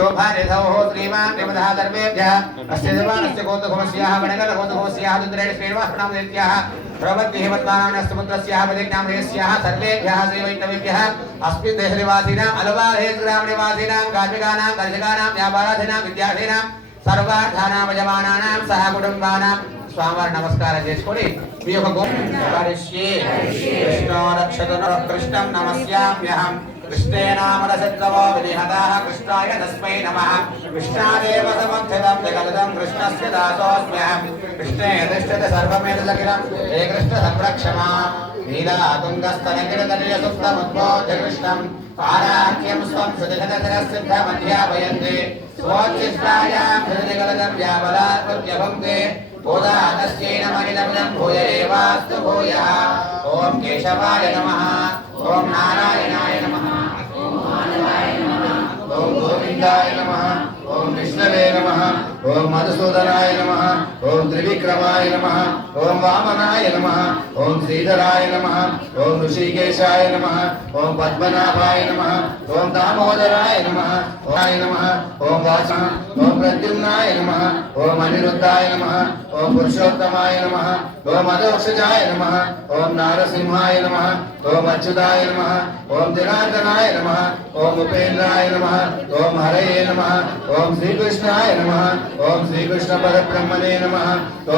शोभानिधौ श्रीमान् देवतः सर्वेभ्यः अस्य देवानस्य गोत्रकुलस्याः वणगलगोत्रकुलस्याः दुन्द्रेण श्रीनिवासनामदेत्याः प्रवद्भिः प्रतिज्ञामदेस्याः सर्वेभ्यः श्रीवैष्णवेभ्यः अस्मिन् देशनिवासिनाम् अलवाहेग्रामनिवासिनां कार्मिकानां कर्षकानां व्यापाराधिनां विद्यार्थिनां सर्वार्थानां यजमानानां सह कुटुम्बानां स्वामिवारि नमस्कारं చేసుకొని మీ యొక్క గోకరిష్యే కృష్ణ రక్షతు కృష్ణం నమస్యామ్యహం कृष्णे नामरसत्तमो विनिहतः कृष्णाय तस्मै नमः कृष्णादेव समर्थितं जगदं कृष्णस्य दासोऽस्म्यहं कृष्णे यदिष्टते सर्वमेतदखिलं हे कृष्ण संरक्षमा नीलातुङ्गस्तनगिरितलीयसुप्तमुद्बोध्य कृष्णं पाराख्यं स्वं सुदिशतशिरसिद्धमध्यापयन्ति स्वोच्छिष्टायां हृदिगलदं व्याबलात्मत्यभङ्गे बोधातस्यै नमः भूय एवास्तु भूयः ॐ केशवाय नमः ॐ नारायणाय नमः ॐ गोविन्दाय नमः ॐ विष्णवे नमः ॐ मधुसूदनाय नमः ॐ त्रिविक्रमाय नमः ॐ वामनाय नमः ॐ श्रीधराय नमः ॐ ऋषिकेशाय नमः ॐ पद्मनाभाय नमः ॐ दामोदराय नमः ॐ वासः ॐ प्रद्युम्नाय नमः ॐ अनिरुद्धाय नमः ॐ पुरुषोत्तमाय नमः ॐ अधोक्षजाय नमः ॐ नारसिंहाय नमः ॐ अच्युताय नमः ॐ जनार्दनाय नमः ॐ उपेन्द्राय नमः ॐ हरये नमः ॐ श्रीकृष्णाय नमः ॐ श्रीकृष्ण परब्रह्मणे नमः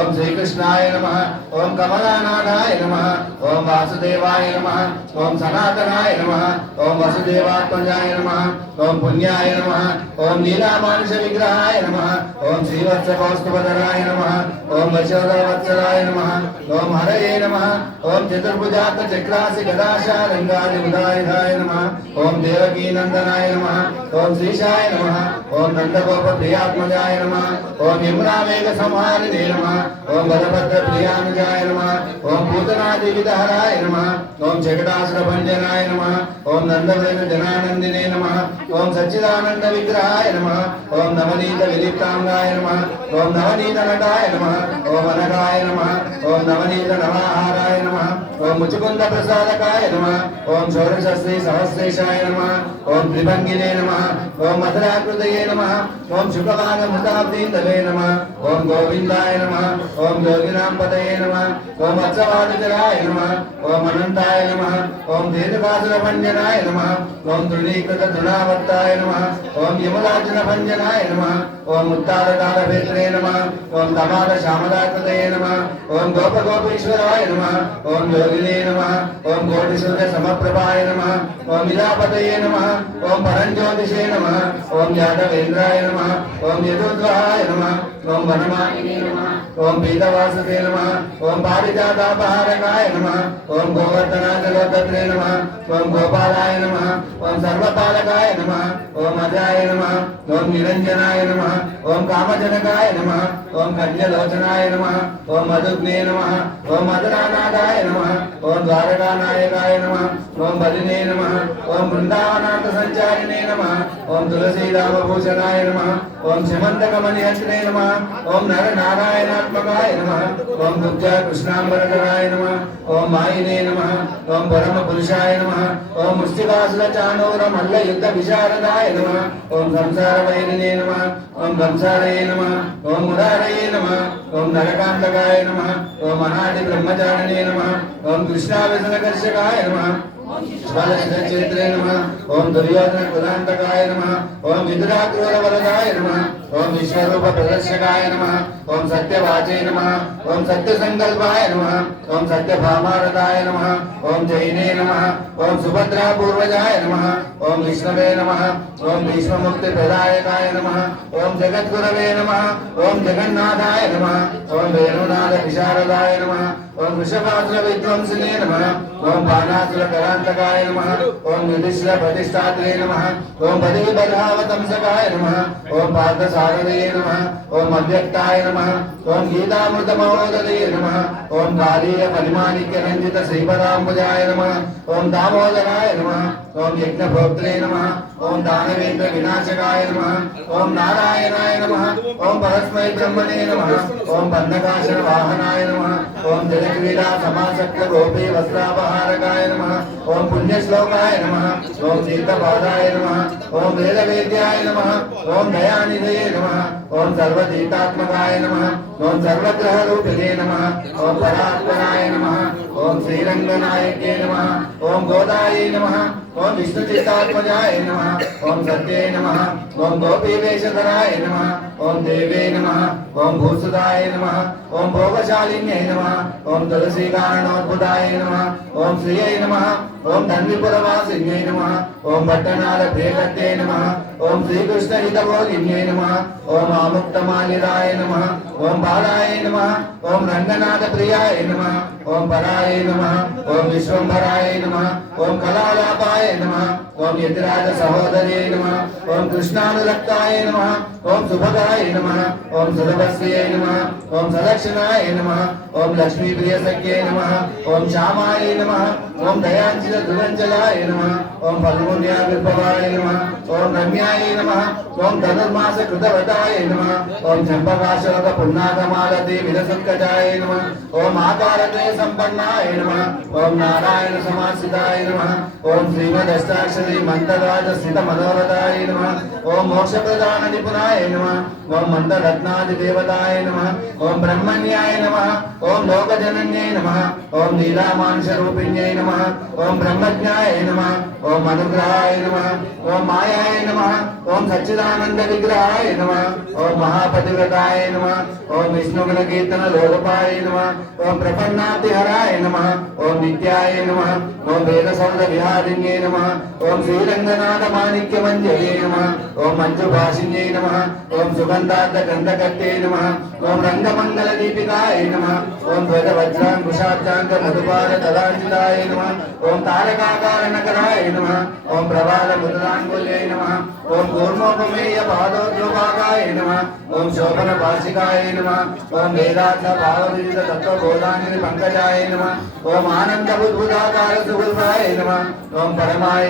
ॐ श्रीकृष्णाय नमः ॐ कमलानाथाय नमः ॐ वासुदेवाय नमः ॐ सनातनाय नमः ॐ वसुदेवात्मजाय नमः ॐ पुण्याय नमः ॐ नीलामानुष विग्रहाय नमः ॐ श्रीवत्सकौस्तुभधराय नमः ॐ वशोधवत्सराय नमः ॐ हरये नमः ॐ चतुर्भुजात चक्रासि गदाशालङ्गादि उदायुधाय नमः ॐ देवकी नन्दनाय नमः ॐ श्रीशाय नमः ॐ नन्दगोपप्रियात्मजाय नमः ॐ यमुनावेग संहारिणे नमः ॐ बलभद्रप्रियानुजाय नमः ॐ पूतनादिविदहराय नमः ॐ जगदासुरभञ्जनाय नमः ॐ नन्दवेद जनानन्दिने नमः ॐ सच्चिदानन्द विग्रहाय नमः ॐ नवनीत विलिप्तांगाय नमः ॐ नवनीत नटाय नमः ॐ अनगाय नमः ॐ नवनीत नवाहाराय नमः ॐ मुचुकुन्द प्रसादकाय नमः ॐ षोडशश्री सहस्रेशाय नमः ॐ त्रिभङ्गिने नमः ॐ मधुराकृतये नमः ॐ शुकवागमृताब्दीन्दवे नमः ॐ गोविन्दाय नमः ॐ योगिनां पतये नमः ॐ वत्सवादितराय नमः ॐ अनन्ताय नमः ॐ दीर्घासुरभञ्जनाय नमः ॐ तृणीकृततृणावर्ताय नमः ॐ यमलार्जुनभञ्जनाय नमः ॐ उत्तारकालभेत्रे नमः ॐ तमालश्यामलाकृतये नमः ॐ गोपगोपीश्वराय नमः ॐ योगिने नमः ॐ कोटिसूर्यसमप्रभाय नमः ॐ विलापतये नमः ॐ परञ्ज्योतिषे नमः ॐ यादवेन्द्राय नमः ॐ यदुद्वहाय नमः ॐ वनमालिने नमः ॐ पीतवासुते नमः ॐ पारिजातापहारकाय नमः ॐ गोवर्धनाजलोकत्रे नमः ॐ गोपालाय नमः ॐ सर्वपालकाय नमः ॐ अजाय नमः ॐ निरञ्जनाय नमः ॐ कामजनकाय नमः ॐ कञ्जलोचनाय नमः ॐ मधुग्ने नमः ॐ मधुरानाथाय नमः ॐ द्वारकानायकाय नमः ॐ बलिने नमः ॐ वृन्दावनाथसञ्चारिणे नमः ॐ तुलसीरामभूषणाय नमः ॐ श्रीमन्तकमणिहस्ते नमः ॐ नरनारायणात्मकाय नमः ॐ दुर्गा कृष्णाम्बरधराय नमः ॐ मायिने नमः ॐ परमपुरुषाय नमः ॐ मुष्टिकासुरचाणूरमल्लयुद्धविशारदाय नमः ॐ संसारवैरिणे नमः ॐ कंसारये नमः ॐ मुरारये नमः ॐ नरकान्तकाय नमः ॐ अनादिब्रह्मचारिणे नमः ॐ कृष्णाव्यसनकर्षकाय नमः चैत्रे नमः ॐ दुर्योधनकुलान्तकाय नमः ॐ विदुराक्रूरवरदाय नमः ॐ विश्वरूपप्रदर्शकाय नमः ॐ सत्यवाचे नमः ॐ सत्यसङ्कल्पाय नमः ॐ सत्यभामारदाय नमः ॐ जैने नमः ॐ सुभद्रापूर्वजाय नमः ॐ विष्णवे नमः ॐ भीष्ममुक्तिप्रदायकाय नमः ॐ जगद्गुरवे नमः ॐ जगन्नाथाय नमः ॐ वेणुनाथविशारदाय नमः ॐ वृषभासुरविध्वंसिने नमः ॐ बाणासुरकरान्तकाय नमः ॐ युधिष्ठिरप्रतिष्ठात्रे नमः ॐ पदवीबर्हावतंसकाय नमः ॐ पार्थसा सारदये नमः ओम अव्यक्ताय नमः ओम गीतामृतमहोदये नमः ओम कालीय परिमाणिक्य रंजित श्रीपदाम्बुजाय नमः ओम दामोदराय नमः ओम यज्ञभोक्त्रे नमः ओम दानवेन्द्र विनाशकाय नमः ओम नारायणाय नमः ओम परस्मै ब्रह्मणे नमः ओम बन्धकाशर वाहनाय नमः ओम जलक्रीडा समासक्त गोपी वस्त्रापहारकाय नमः ओम पुण्यश्लोकाय नमः ओम तीर्थपादाय नमः ओम वेदवेद्याय नमः ओम दयानिधये नमः ओम सर्वतीर्थात्मकाय नमः ओम सर्वग्रहरूपिणे नमः ओम परात्पराय नमः ओम श्रीरंगनायके नमः ओम गोदायै नमः ओम विष्णुचित्तात्मजाय नमः ओम सत्ये नमः ओम गोपीवेशधराय नमः ओम देवे नमः ओम भूसुदाय नमः ओम भोगशालिन्यै नमः ओम तुलसीकारणोद्भुताय नमः ओम श्रियै नमः ओम धन्वीपुरवासिन्यै नमः ओम भट्टनाल प्रियकर्ते नमः ओम श्रीकृष्ण हितभोगिन्यै नमः ओम आमुक्तमालिराय नमः ओम बालाय नमः ओम रंगनाथ प्रियाय नमः ओम पराय नमः ओम विश्वंभराय नमः ओम कलालापाय नमः ओम यतिराज सहोदरे नमः ओम कृष्णानुरक्ताय नमः ओम सुभगाय नमः ओम सुलभस्ये नमः ओम सदक्षिणाय नमः ओम लक्ष्मी प्रियसख्ये नमः ओम श्यामाय नमः ओम दयांचित दुरंजलाय नमः ओम फल्गुन्या विप्लवाय नमः ओम रम्याय नमः ओम धनुर्मास कृतवताय नमः ओम चंपकाशोक पुन्नाकमालति विरसत्कजाय नमः ओम आकारते संपन्नाय नमः ओम नारायण समासिताय नमः ओम श्रीमदष्टाक्षरी मंत्रराज स्थित मनोरथाय नमः ओम मोक्ष प्रदान निपुणाय नमः ओम मंत्ररत्नादि देवताय नमः ओम ब्रह्मण्याय नमः ओम लोकजनन्यै नमः ओम नीलामांश रूपिण्यै नमः ओम ब्रह्मज्ञाय नमः ओम अनुग्रहाय नमः ओम मायाय नमः ओम सच्चिदानंद विग्रहाय नमः ओम महापतिव्रताय नमः ओम विष्णुगुण कीर्तन लोकपाय नमः ओम प्रपन्नातिहराय नमः ओम नित्याय नमः ओम वेदसौध विहारिण्ये नमः ओम श्रीरंगनाथ माणिक्य मंजये नमः ओम मंजुभाषिण्ये नमः ओम सुगंधार्थ गंधकर्ते नमः ओम रंगमंगल दीपिकाय नमः ओम ध्वज वज्रांकुशाब्जांक मधुपाल तदांजिताय नमः ओम तारकाकार नकराय नमः ओम प्रभाल मुद्रांगुल्ये नमः ओम कूर्मोपमेय पादोद्भवाय नमः ओम शोभन भाषिकाय नमः ओम वेदार्थ भावविदित तत्वबोधांगिनी पंकजाय नमः ओम आनंद बुद्बुदाकार सुगुल्भाय नमः ओम परमाय